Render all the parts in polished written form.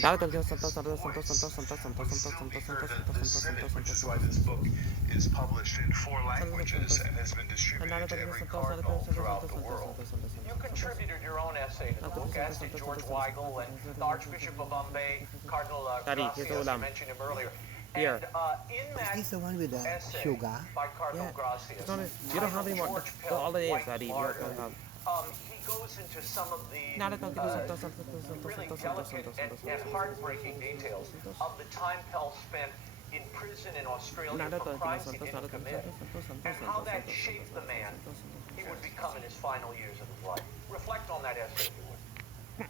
Dale, tranquilo, The Synod, which is why this book is published in 4 languages and has been distributed to every cardinal throughout the world. You contributed your own essay to the book, as did George Weigel and the Archbishop of Bombay, Cardinal Daddy, here's the Gracias, you ulam. mentioned him earlier. Here. And in Is that this the one with the essay sugar? by Cardinal Yeah. Gracias, You don't have any more. George That's all it is, White Daddy. You Martyr, don't have. he goes into some of the Nada, tranquilo, really delicate and heartbreaking details of the time Pell spent in prison in Australia Nada, for tranquilo, crimes he didn't commit, and how that shaped the man he would become in his final years of his life. Reflect on that essay, if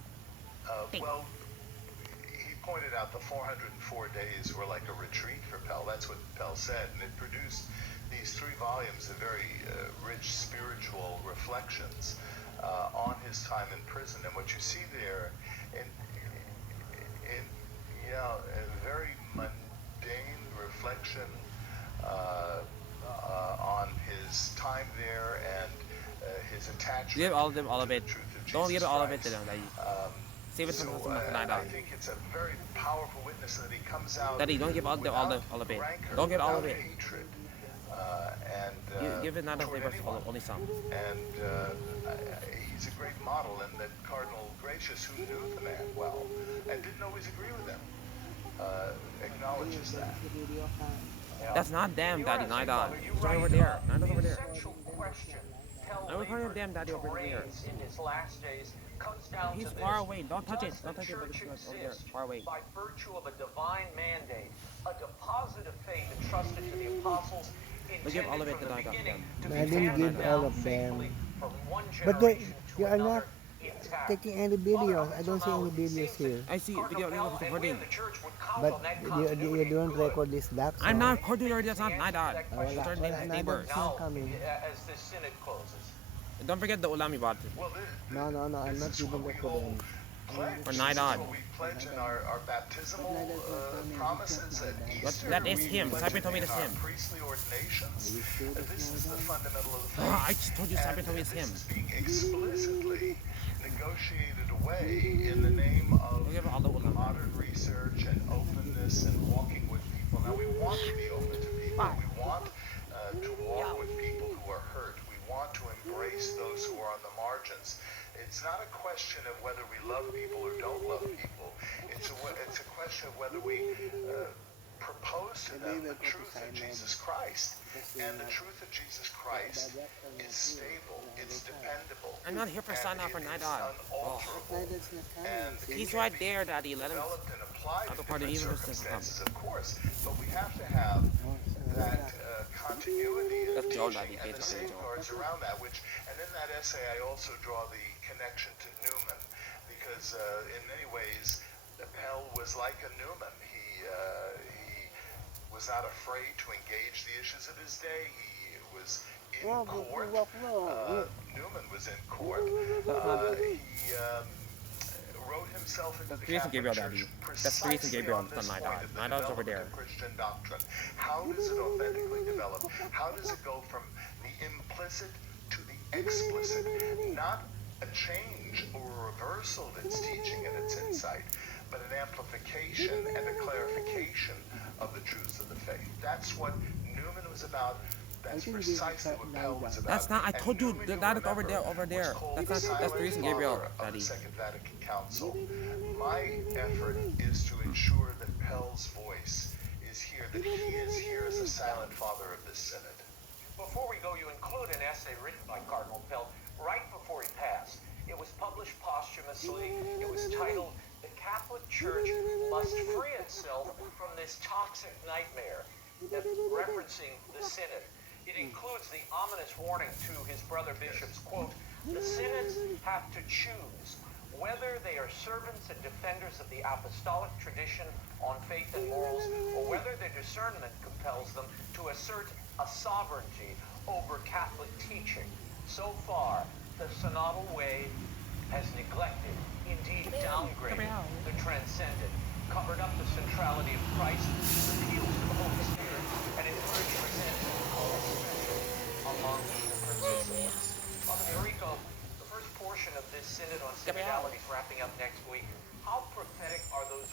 you would. Well, he pointed out the 404 days were like a retreat for Pell. That's what Pell said, and it produced these 3 volumes of very rich spiritual reflections on his time in prison. And what you see there, in a very mundane reflection on his time there and his attachment. Give all of them all of to it. the truth of Don't give Jesus all of it to Christ. them, Daddy. Save it for I think it's a very powerful witness that he comes out. Daddy, don't give all of it. Rancor, Don't give all of without it. Hatred, Give it not toward flavor, anyone. only some. And he's a great model, and that Cardinal Gracious, who knew the man well and didn't always agree with him, acknowledges that. That's not them, Daddy. Nida. You It's write, over there. Nida's the over there. essential question Pell I'm recording labored them, Daddy, to over there. raise in his last days comes down He's to far this. away. Don't touch it. Does Don't the touch it. church Over there. exist Far away. by virtue of a divine mandate, a deposit of faith entrusted to the apostles, give all of intended it from to the Nida. beginning to I be didn't handed give down all of them. faithfully from one But generation to you are not another intact. taking any videos. I don't see any videos here. I see video of recording. But you don't record these ducks. I'm no? not recording already. That's not Nida. Wala, It's our wala, neighbors. not coming. As this synod closes. Don't forget the ulam you bought. Well, No, I'm not this is giving what that we to all them. pledge. For This night is on. what we pledge in our baptismal promises at Easter. That is him. We Simon pledge told me it it's in our him. priestly ordinations. This is the fundamental of the faith. I just told you Simon told me it's him. This is being explicitly negotiated away in the name of Look at all the ulam. modern research and openness and walking with people. Now, we want to be open to people. We want to walk with people who are hurt. We want to embrace those who are on the margins. It's not a question of whether we love people or don't love people. It's a question of whether we propose to them the truth of Jesus Christ. And the truth of Jesus Christ is stable, it's dependable. I'm not here for sign off for and night it is on. unalterable. And it He's can right be there, Daddy. Let him. developed and applied I'll to go party different even if it's circumstances, of course, but we have to have that continuity of That's Joe, teaching Daddy. and the It's Joe. safeguards around that. And in that essay, I also draw the connection to Newman, because in many ways, Pell was like a Newman. He was not afraid to engage the issues of his day. He was in court. Newman was in court. He wrote himself into the Teresa Catholic Gabriel, Church Daddy. That's Teresa precisely Gabriel, on this not point Nida. of the Nida's over development there. of Christian doctrine. How does it authentically develop? How does it go from the implicit to the explicit? Not a change or a reversal of its teaching and its insight, but an amplification and a clarification of the truths of the faith. That's what Newman was about. That's precisely what Pell was about. That's not. I And told you Newman, that is remember, over there. Over was there. called That's the not. That's silent Teresa father Gabriel, of Daddy. the Second Vatican Council. My effort is to ensure that Pell's voice is here, that he is here as a silent father of this synod. Before we go, you include an essay written by Cardinal Pell right before he passed. It was published posthumously. It was titled, "The Catholic Church Must Free Itself from This Toxic Nightmare," referencing the synod. It includes the ominous warning to his brother bishops, quote, "The synods have to choose whether they are servants and defenders of the apostolic tradition on faith and morals, or whether their discernment compels them to assert a sovereignty over Catholic teaching. So far, the synodal way has neglected, indeed downgraded, the transcendent, covered up the centrality of Christ, appeals to the Holy Spirit, and encouraged resentment among the participants." Father Enrico, the first portion of this synod on synodality is wrapping up next week. How prophetic are those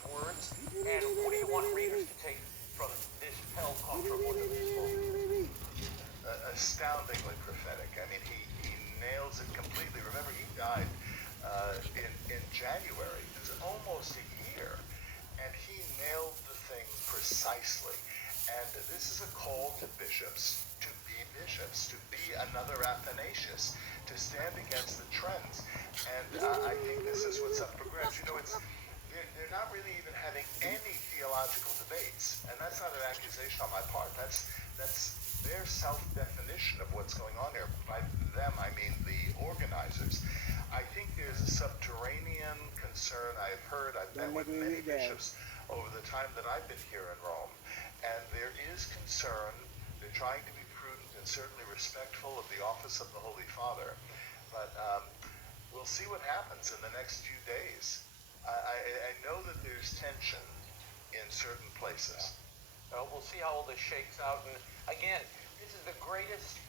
almost a year, and he nailed the thing precisely. And this is a call to bishops, to be another Athanasius, to stand against the trends. And I think this is what's up for grabs. You know, they're not really even having any theological debates, and that's not an accusation on my part. That's their self-definition of what's going on here. By them, I mean the organizers. I think there's a subterranean concern. I've met with many bishops over the time that I've been here in Rome, and there is concern. They're trying to be prudent and certainly respectful of the office of the Holy Father, but we'll see what happens in the next few days. I know that there's tension in certain places. We'll see how all this shakes out. And again, this is the greatest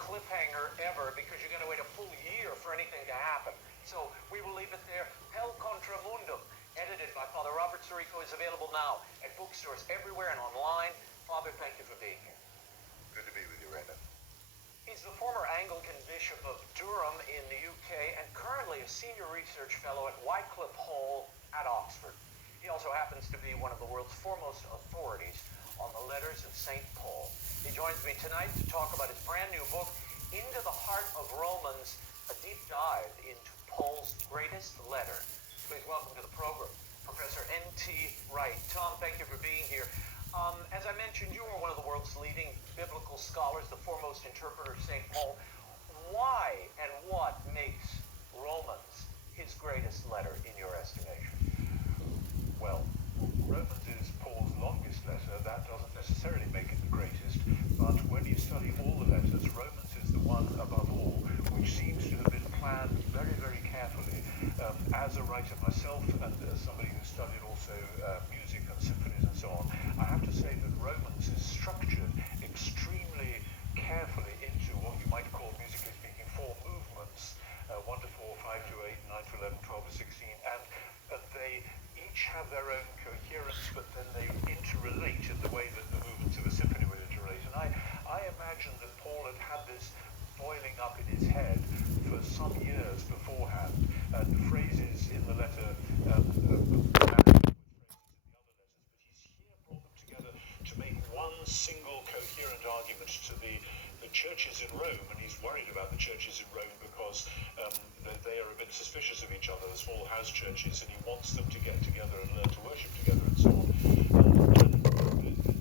cliffhanger ever, because you're going to wait a full year for anything to happen. So we will leave it there. Pel Contra Mundum, edited by Father Robert Sirico, is available now at bookstores everywhere and online. Father, thank you for being here. Good to be with you, Raymond. He's the former Anglican Bishop of Durham in the UK and currently a senior research fellow at Wycliffe Hall at Oxford. He also happens to be one of the world's foremost authorities on the letters of St. Paul. He joins me tonight to talk about his brand new book, Into the Heart of Romans, a deep dive into Paul's greatest letter. Please welcome to the program, Professor N.T. Wright. Tom, thank you for being here. As I mentioned, you are one of the world's leading biblical scholars, the foremost interpreter of St. Paul. Why and what makes Romans his greatest letter in your estimation? Well, Romans is Paul's longest letter. That doesn't necessarily make it the greatest, but when you study all the letters, Romans is the one above all, which seems to have been planned very, very carefully. As a writer myself, and as somebody who studied also music and symphonies and so on, I have to say that Romans is structured extremely carefully into what you might call, musically speaking, 4 movements, 1 to 4, 5 to 8, 9 to 11, 12 to 16, and they each have their own coherence, but then they interrelate in the way that the movements of a symphony would interrelate. And I imagine that Paul had had this boiling up in his head for some years beforehand, and phrases in the letter to make one single coherent argument to the churches in Rome, and he's worried about the churches in Rome because they are a bit suspicious of each other, the small house churches, and he wants them to get together and learn to worship together and so on.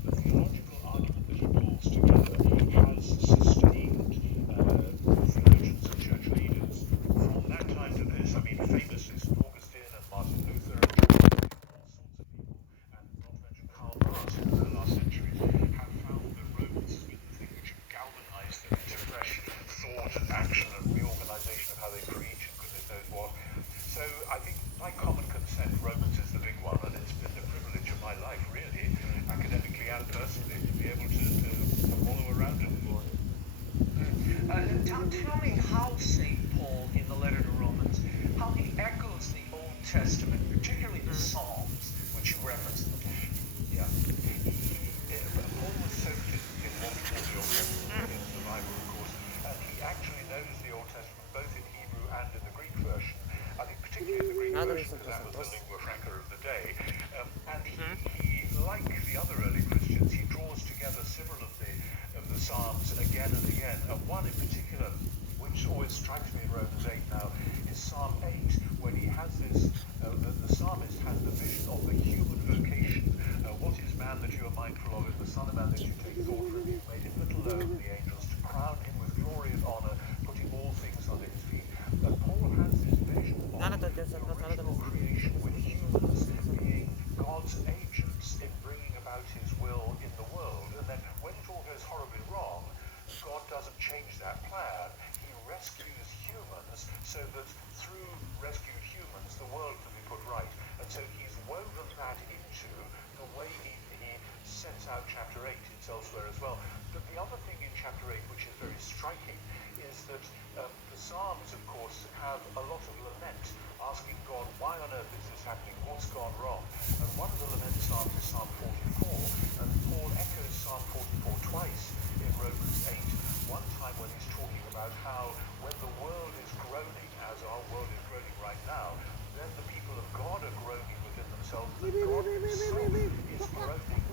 The theological argument that he pulls together has sustained theologians and church leaders from that time to this. I mean, famously, St. Augustine and Martin Luther and all sorts of people, and not to mention Karl Marx in the last century, have found that Romans has been the thing which have galvanized them into fresh thought and action and reorganization of how they preach and goodness knows what. So I think by common consent, Romans is the big one, and it's been the privilege of my life, really, academically and personally, to be able to follow around it. Tell me how St. Paul, in the letter to Romans, how he echoes the Old Testament, particularly the Psalms, which you referenced in the book. Yeah. Paul was soaked in wonderful the Old Testament in the Bible, of course, and he actually knows the Old Testament both in Hebrew and in the Greek version. I think particularly in the Greek version, because that was the lingua franca of the day. And he, like the other early Christians, he draws together several of the Psalms again and again. And one in particular, which always strikes me in Romans 8 now, is Psalm 8, when he has this, the psalmist has the vision of the human vocation. What is man that you are mindful of, and the Son of Man that you take thought for him? You made him little lower than the angels, to crown him with glory and honor, putting all things under his feet. Paul has this vision of the original creation, with humans being God's agents in bringing about his will in the world. And then when it all goes horribly wrong, God doesn't change that plan. He rescues humans so that through rescued humans, the world can be put right. And so he's woven that into the way he sets out chapter 8. It's elsewhere as well. But the other thing in chapter 8, which is very striking, is that the Psalms, of course, have a lot of lament, asking God, why on earth is this happening? What's gone wrong? And one of the lament Psalms is Psalm 44, and Paul echoes Psalm 44 twice in Romans 8. One time when he's talking about how when the world is groaning, as our world is groaning right now, then the people of God are groaning that God himself is forever